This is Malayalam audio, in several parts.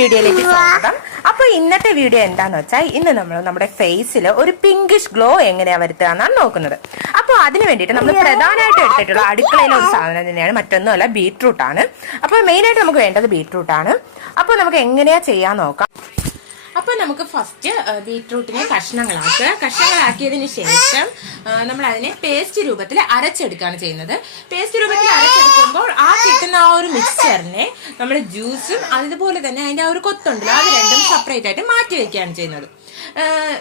വീഡിയോയിലേക്ക് സ്വാഗതം. അപ്പൊ ഇന്നത്തെ വീഡിയോ എന്താന്ന് വെച്ചാൽ ഇന്ന് നമ്മൾ നമ്മുടെ ഫേസിൽ ഒരു പിങ്കിഷ് ഗ്ലോ എങ്ങനെയാ വരുത്തുക എന്നാണ് നോക്കുന്നത്. അപ്പൊ അതിന് വേണ്ടിയിട്ട് നമ്മൾ പ്രധാനമായിട്ട് എടുത്തിട്ടുള്ള അടുക്കളയിലെ ഒരു സാധനം തന്നെയാണ്, മറ്റൊന്നുമല്ല ബീട്രൂട്ട് ആണ്. അപ്പൊ മെയിൻ ആയിട്ട് നമുക്ക് വേണ്ടത് ബീട്രൂട്ട് ആണ്. അപ്പൊ നമുക്ക് എങ്ങനെയാ ചെയ്യാൻ നോക്കാം. അപ്പൊ നമുക്ക് ഫസ്റ്റ് ബീട്രൂട്ടിനെ കഷ്ണങ്ങളാക്കിയതിന് ശേഷം നമ്മൾ അതിനെ പേസ്റ്റ് രൂപത്തിൽ അരച്ചെടുക്കുകയാണ് ചെയ്യുന്നത്. പേസ്റ്റ് രൂപത്തിൽ അരച്ചെടുക്കുമ്പോൾ കിട്ടുന്ന ആ ഒരു മിക്സ്ചറിനെ നമ്മൾ ജ്യൂസും അതുപോലെ തന്നെ അതിന്റെ ആ ഒരു കൊത്തുണ്ടല്ലോ അത് രണ്ടും സെപ്പറേറ്റ് ആയിട്ട് മാറ്റി വെക്കുകയാണ് ചെയ്യുന്നത്.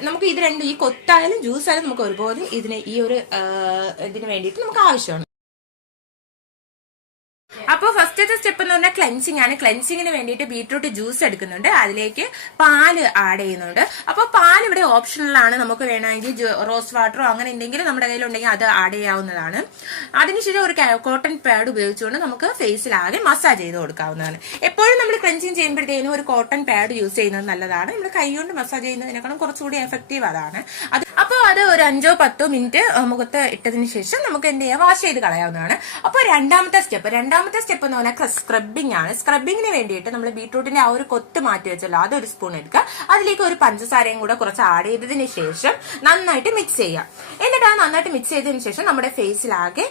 നമുക്ക് ഇത് രണ്ടും, ഈ കൊത്തായാലും ജ്യൂസായാലും നമുക്ക് ഒരുപോലെ ഇതിന് വേണ്ടിയിട്ട് നമുക്ക് ആവശ്യമാണ്. അപ്പൊ ഫസ്റ്റത്തെ സ്റ്റെപ്പ് എന്ന് പറഞ്ഞാൽ ക്ലെൻസിങ് ആണ്. ക്ലെൻസിങ്ങിന് വേണ്ടിയിട്ട് ബീട്രൂട്ട് ജ്യൂസ് എടുക്കുന്നുണ്ട്, അതിലേക്ക് പാല് ആഡ് ചെയ്യുന്നുണ്ട്. അപ്പൊ പാൽ ഇവിടെ ഓപ്ഷണൽ ആണ്, നമുക്ക് വേണമെങ്കിൽ റോസ് വാട്ടറോ അങ്ങനെ എന്തെങ്കിലും നമ്മുടെ കയ്യിലുണ്ടെങ്കിൽ അത് ആഡ് ചെയ്യാവുന്നതാണ്. അതിനുശേഷം ഒരു കോട്ടൺ പാഡ് ഉപയോഗിച്ചുകൊണ്ട് നമുക്ക് ഫേസിലാകെ മസാജ് ചെയ്ത് കൊടുക്കാവുന്നതാണ്. എപ്പോഴും നമ്മൾ ക്ലെൻസിങ് ചെയ്യുമ്പോഴത്തേനും ഒരു കോട്ടൺ പാഡ് യൂസ് ചെയ്യുന്നത് നല്ലതാണ്. നമ്മൾ കൈ കൊണ്ട് മസാജ് ചെയ്യുന്നതിനേക്കാളും കുറച്ചുകൂടി എഫക്റ്റീവ് അതാണ്. അപ്പോൾ അത് ഒരു 5-10 മിനിറ്റ് മുഖത്ത് ഇട്ടതിന് ശേഷം നമുക്ക് എന്ത് ചെയ്യാം, വാഷ് ചെയ്ത് കളയാവുന്നതാണ്. അപ്പോൾ രണ്ടാമത്തെ സ്റ്റെപ്പ് എന്ന് പറഞ്ഞാൽ സ്ക്രബിംഗ് ആണ്. സ്ക്രബിങ്ങിന് വേണ്ടിയിട്ട് നമ്മൾ ബീട്രൂട്ടിന്റെ ആ ഒരു കൊത്ത് മാറ്റി വെച്ചല്ലോ, അതൊരു സ്പൂൺ എടുക്കുക. അതിലേക്ക് ഒരു പഞ്ചസാരയും കൂടെ കുറച്ച് ആഡ് ചെയ്തതിന് ശേഷം നന്നായിട്ട് മിക്സ് ചെയ്യുക. എന്നിട്ട് ആ നന്നായിട്ട് മിക്സ് ചെയ്തതിന് ശേഷം നമ്മുടെ ഫേസിലാകെ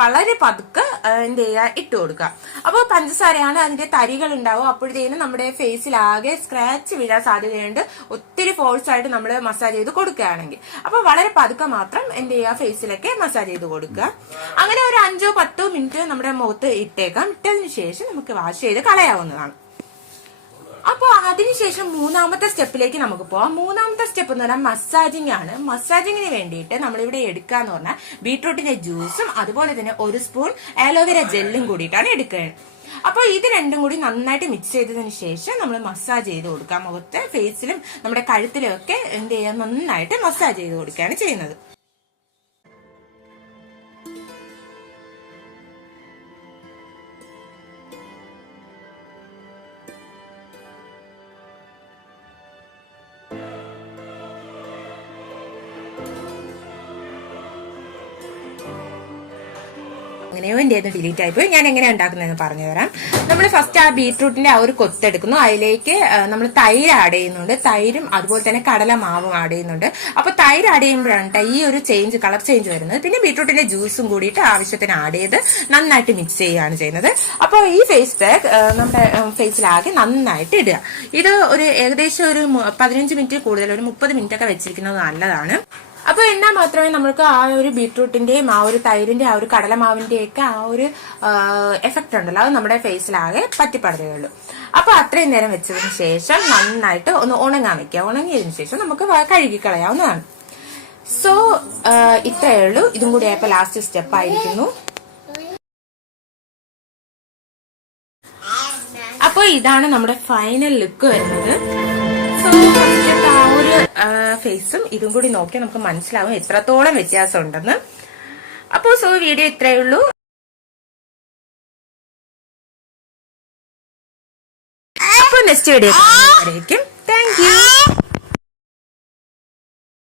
വളരെ പതുക്കെ എന്ത് ചെയ്യുക, ഇട്ട് കൊടുക്കുക. അപ്പോൾ പഞ്ചസാരയാണ്, അതിന്റെ തരികൾ ഉണ്ടാവും. അപ്പോഴത്തേനും നമ്മുടെ ഫേസിലാകെ സ്ക്രാച്ച് വീഴാൻ സാധ്യതയുണ്ട്, ഒത്തിരി ഫോഴ്സ് ആയിട്ട് നമ്മൾ മസാജ് ചെയ്ത് കൊടുക്കുകയാണെങ്കിൽ. അപ്പൊ വളരെ പതുക്കെ മാത്രം എന്ത് ചെയ്യുക, ഫേസിലൊക്കെ മസാജ് ചെയ്ത് കൊടുക്കുക. അങ്ങനെ ഒരു 5-10 മിനിറ്റ് നമ്മുടെ മുഖത്ത് ഇട്ടതിന് ശേഷം നമുക്ക് വാഷ് ചെയ്ത് കളയാവുന്നതാണ്. അപ്പൊ അതിനുശേഷം മൂന്നാമത്തെ സ്റ്റെപ്പിലേക്ക് നമുക്ക് പോവാം. മൂന്നാമത്തെ സ്റ്റെപ്പ് എന്ന് പറഞ്ഞാൽ മസാജിങ് ആണ്. മസാജിങ്ങിന് വേണ്ടിയിട്ട് നമ്മളിവിടെ എടുക്കാന്ന് പറഞ്ഞാൽ ബീട്രൂട്ടിന്റെ ജ്യൂസും അതുപോലെ തന്നെ ഒരു സ്പൂൺ ആലോവേര ജെല്ലും കൂടിയിട്ടാണ് എടുക്കുന്നത്. അപ്പോൾ ഇത് രണ്ടും കൂടി നന്നായിട്ട് മിക്സ് ചെയ്തതിന് ശേഷം നമ്മൾ മസാജ് ചെയ്ത് കൊടുക്കാം. മുഖത്ത്, ഫേസിലും നമ്മുടെ കഴുത്തിലും ഒക്കെ എന്ത് ചെയ്യാൻ നന്നായിട്ട് മസാജ് ചെയ്ത് കൊടുക്കുകയാണ് ചെയ്യുന്നത്. അങ്ങനെയോ എന്റെ ഡിലീറ്റ് ആയിപ്പോയി. ഞാൻ എങ്ങനെയാണ് ഉണ്ടാക്കുന്നതെന്ന് പറഞ്ഞു തരാം. നമ്മൾ ഫസ്റ്റ് ആ ബീട്രൂട്ടിന്റെ ആ ഒരു കൊത്തെടുക്കുന്നു, അതിലേക്ക് നമ്മൾ തൈര് ആഡ് ചെയ്യുന്നുണ്ട്. തൈരും അതുപോലെ തന്നെ കടലമാവും ആഡ് ചെയ്യുന്നുണ്ട്. അപ്പൊ തൈര് ആഡ് ചെയ്യുമ്പോഴാണ് ഈ ഒരു കളർ ചേഞ്ച് വരുന്നത്. പിന്നെ ബീട്രൂട്ടിന്റെ ജ്യൂസും കൂടിയിട്ട് ആവശ്യത്തിന് ആഡ് ചെയ്ത് നന്നായിട്ട് മിക്സ് ചെയ്യുകയാണ് ചെയ്യുന്നത്. അപ്പോൾ ഈ ഫേസ് പാക്ക് നമ്മുടെ ഫേസിലാകെ നന്നായിട്ട് ഇടുക. ഇത് ഒരു ഏകദേശം ഒരു 15 മിനിറ്റ് കൂടുതൽ, ഒരു 30 മിനിറ്റ് ഒക്കെ വെച്ചിരിക്കുന്നത് നല്ലതാണ്. അപ്പൊ എന്നാൽ മാത്രമേ നമ്മൾക്ക് ആ ഒരു ബീട്രൂട്ടിന്റെയും ആ ഒരു തൈരിന്റെ ആ ഒരു കടലമാവിന്റെയൊക്കെ ആ ഒരു എഫക്ട് ഉണ്ടല്ലോ, അത് നമ്മുടെ ഫേസിലാകെ പറ്റിപ്പടരുകയുള്ളൂ. അപ്പൊ അത്രയും നേരം വെച്ചതിന് ശേഷം നന്നായിട്ട് ഒന്ന് ഉണങ്ങാൻ വെക്കുക. ഉണങ്ങിയതിനു ശേഷം നമുക്ക് കഴുകിക്കളയാവുന്നതാണ്. സോ ഇത്രയേ ഉള്ളൂ. ഇതും കൂടി ആയപ്പോ ലാസ്റ്റ് സ്റ്റെപ്പ് ആയിരിക്കുന്നു. അപ്പൊ ഇതാണ് നമ്മുടെ ഫൈനൽ ലുക്ക് വരുന്നത്. സോ ആ ഒരു ഫേസും ഇതും കൂടി നോക്കിയാൽ നമുക്ക് മനസ്സിലാവും എത്രത്തോളം വ്യത്യാസം ഉണ്ടെന്ന്. അപ്പോ വീഡിയോ ഇത്രയേ ഉള്ളൂ. അപ്പോൾ നെക്സ്റ്റ് വീഡിയോ കാണുന്നവരേക്കും താങ്ക് യു.